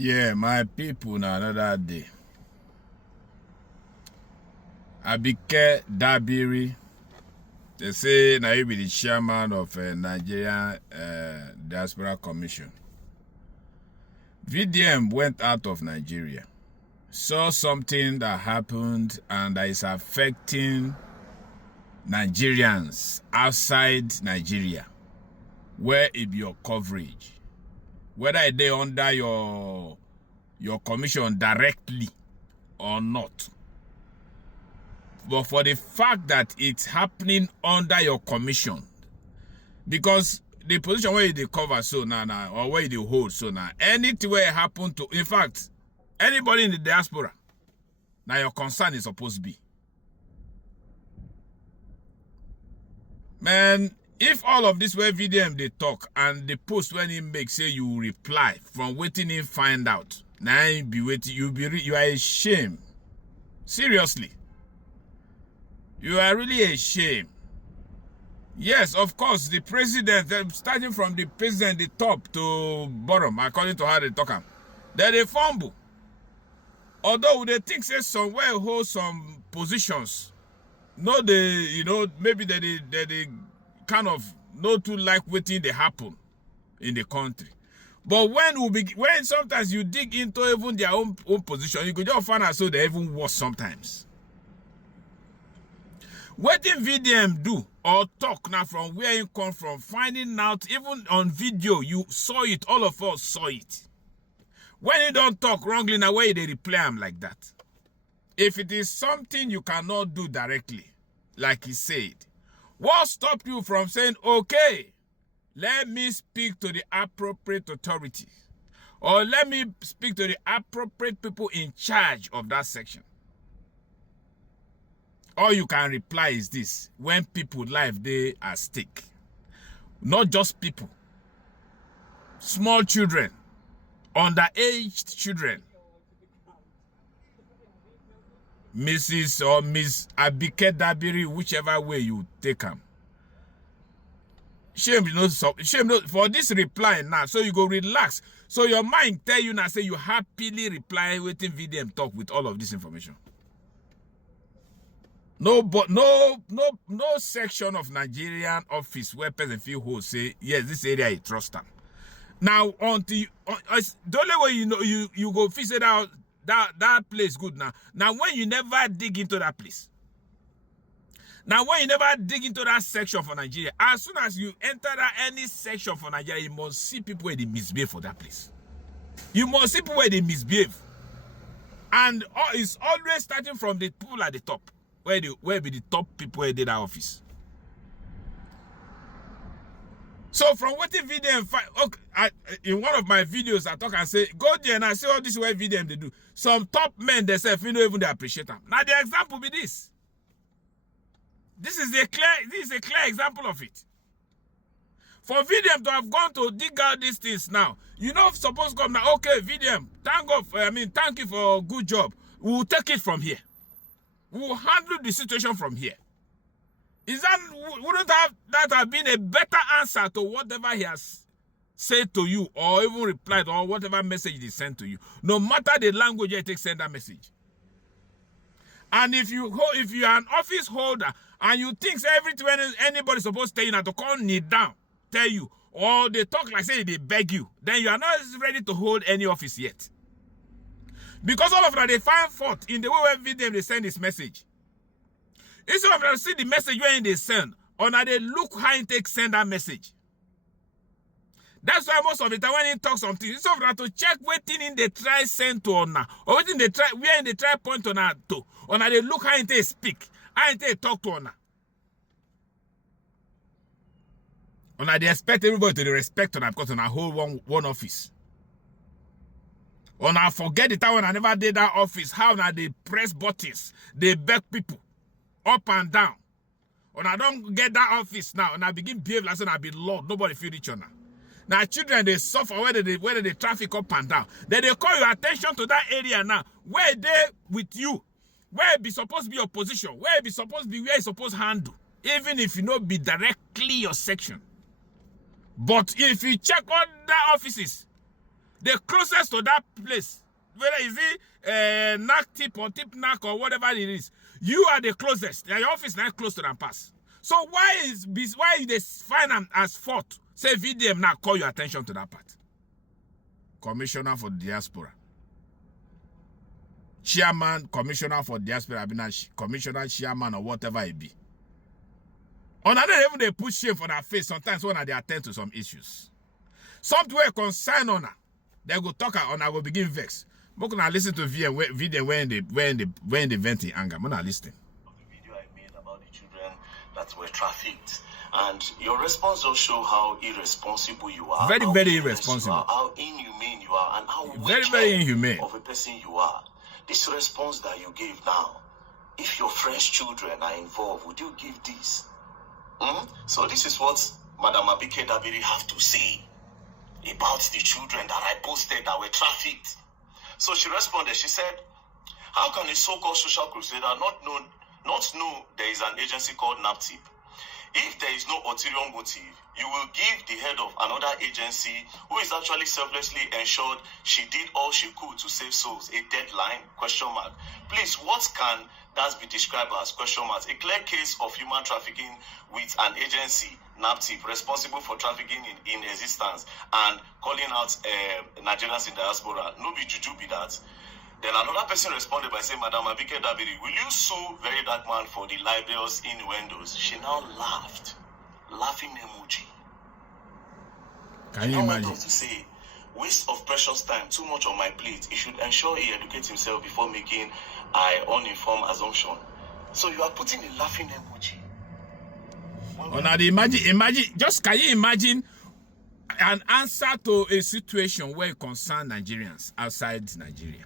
Yeah, my people, na another day. Abike Dabiri, they say now you be the chairman of Nigerian Diaspora Commission. VDM went out of Nigeria, saw something that happened and that is affecting Nigerians outside Nigeria. Where is your coverage? Whether they under your commission directly or not. But for the fact that it's happening under your commission, because the position where you cover so now, or where you hold so now, anything where it happen to, in fact, anybody in the diaspora, now your concern is supposed to be. Man, if all of this where VDM they talk and the post when he make say you reply from waiting him find out, now you be waiting, you are ashamed. Seriously. You are really ashamed. Yes, of course, the president, starting from the president, the top to bottom, according to how they talk, they fumble. Although they think say somewhere hold some positions, no, they, maybe they kind of not too like waiting they happen in the country. But when sometimes you dig into even their own position, you could just find out so they even worse sometimes. What did VDM do or talk now from where you come from, finding out even on video, you saw it, all of us saw it. When you don't talk wrongly, now why they reply him like that? If it is something you cannot do directly, like he said, what stopped you from saying, okay, let me speak to the appropriate authority, or let me speak to the appropriate people in charge of that section? All you can reply is this: when people life they are at stake. Not just people. Small children, underaged children. Mrs. or Miss Abike Dabiri, whichever way you take them. Shame for this reply now. So you go relax. So your mind tell you now, say you happily reply waiting VDM talk with all of this information. No section of Nigerian office where person feel who say yes, this area is trust them. Now until the only way you go visit out that place good now. Now when you never dig into that place, now when you never dig into that section for Nigeria, as soon as you enter any section for Nigeria, you must see people where they misbehave for that place. You must see people where they misbehave, and it's always starting from the people at the top. Where be the top people where did that office? So from what the VDM in one of my videos I talk and say, go there and I say all this way VDM they do. Some top men themselves, you know, even they appreciate them. Now the example be this. This is a clear example of it. For VDM to have gone to dig out these things now, suppose come now, okay, VDM, thank you for a good job. We'll take it from here. We'll handle the situation from here. Wouldn't that have been a better answer to whatever he has said to you, or even replied, or whatever message he sent to you? No matter the language you take, send that message. And if you are an office holder and you think everything anybody's supposed to tell you now to come kneel down, tell you, or they talk like say they beg you, then you are not ready to hold any office yet. Because all of that they find fault in the way where VDM they send this message. Instead of them see the message where they send, or now they look how they send that message. That's why most of the time when he talks something, instead of them to check waiting in they try send to Ona, or waiting they try where they try point on her to, or now they look how they speak, how they talk to Ona. Or now they expect everybody to respect Ona because Ona hold one office. Or now forget the time when I never did that office, how now they press buttons, they beg people up and down. When I don't get that office now, and I begin behave like I be Lord, nobody feel each other. Now children they suffer whether they traffic up and down. Then they call your attention to that area now, where they with you, where it be supposed to be your position, where it be supposed to be where it's supposed to handle, even if you not be directly your section. But if you check other offices, The closest to that place, whether is it knack tip or tip knack or whatever it is, you are the closest. Your office is not close to them pass. So why they find them as fault? Say VDM now call your attention to that part. Commissioner for Diaspora. Chairman, Commissioner for Diaspora, Commissioner, Chairman, or whatever it be. On another even they put shame for their face sometimes when they attend to some issues. Something where concern on her, they go talk and I will begin vex. But when I listen to video when they vent in anger, when I listen. The video I made about the children that were trafficked, and your response will show how irresponsible you are. Very, very irresponsible. How inhumane you are, and how very, very inhumane of a person you are. This response that you gave now, if your fresh children are involved, would you give this? So this is what Madam Abike Dabiri have to say about the children that I posted that were trafficked. So she responded, she said, how can a so-called social crusader not know there is an agency called NAPTIP? If there is no ulterior motive, you will give the head of another agency who is actually selflessly ensured she did all she could to save souls a deadline? ? Please, what can that be described as ? A clear case of human trafficking with an agency, NAPTIP, responsible for trafficking in existence and calling out Nigerians in diaspora. No be juju be that. Then another person responded by saying, Madam Abike Dabiri, will you sue Very Dark Man for the libelous innuendos? She now laughed. Laughing emoji. Can you imagine? To say, waste of precious time, too much on my plate. He should ensure he educates himself before making an uninformed assumption. So you are putting a laughing emoji. Now imagine, just can you imagine an answer to a situation where it concerns Nigerians outside Nigeria?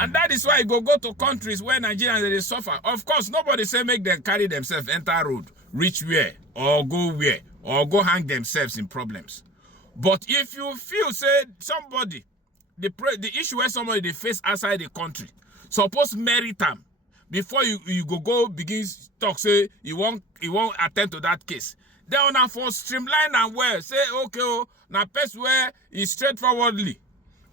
And that is why you go to countries where Nigerians they suffer. Of course, nobody say make them carry themselves, enter road, reach where, or go hang themselves in problems. But if you feel, say, somebody, the issue where somebody they face outside the country, suppose merit them before you go begin talk, say you won't attend to that case. Then on for streamline and well, say okay, now person where is straightforwardly.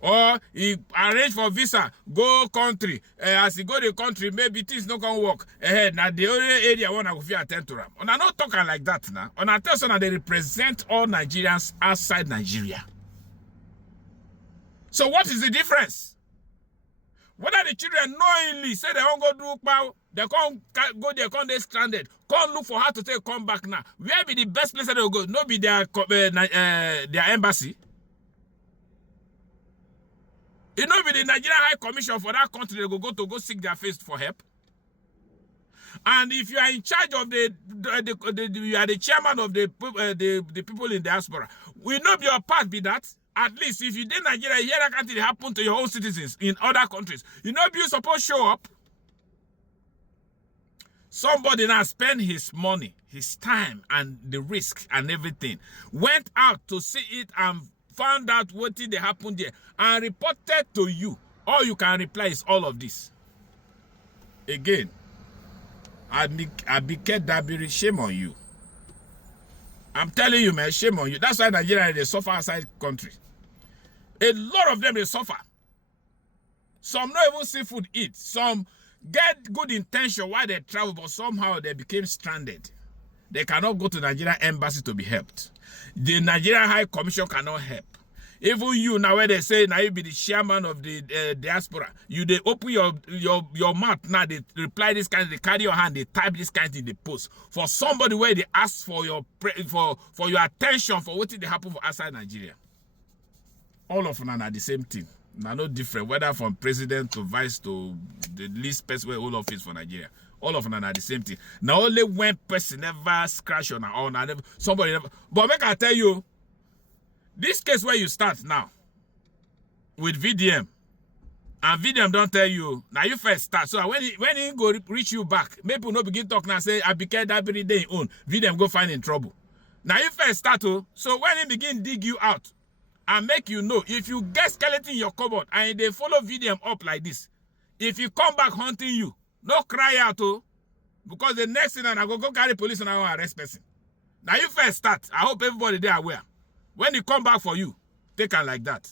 Or he arrange for visa, go country. As he go to the country, maybe things not gonna work. Now the only area one I go feel attend to them. And I'm not talking like that now. And I tell you that they represent all Nigerians outside Nigeria. So what is the difference? Whether the children knowingly say they won't go do power, they can't go there, can't they stranded, can't look for how to come back now. Where be the best place that they'll go? No be their embassy. It not be the Nigerian High Commission for that country they go seek their face for help. And if you are in charge of you are the chairman of the people in diaspora, will not be your part be that. At least if you did Nigeria, hear that country happen to your own citizens in other countries, you know you supposed to show up. Somebody now spend his money, his time, and the risk and everything, went out to see it and found out what did happen there and reported to you. All you can reply is all of this. Again, Abike Dabiri, shame on you. I'm telling you, man, shame on you. That's why Nigeria, they suffer outside country. A lot of them, they suffer. Some not even see food eat. Some get good intention while they travel, but somehow they became stranded. They cannot go to the Nigerian embassy to be helped. The Nigerian High Commission cannot help. Even you, now where they say now you be the chairman of the diaspora, you they open your mouth now, they reply this kind, they carry your hand, they type this kind in the post. For somebody where they ask for your attention for what did happen for outside Nigeria. All of them are the same thing. Now no different, whether from president to vice to the least person where all office for Nigeria. All of them are the same thing. Now only one person never scratch on or never somebody never. But make I tell you, this case where you start now with VDM, and VDM don't tell you, now you first start. So when he go reach you back, maybe people no begin talk now, say Abike Dabiri they own, VDM go find in trouble. Now you first start, so when he begin dig you out and make you know, if you get skeleton in your cupboard and they follow VDM up like this, if you come back hunting you, no cry out, because the next thing I go carry police and I will arrest person. Now you first start. I hope everybody there aware. When he come back for you, Take her like that.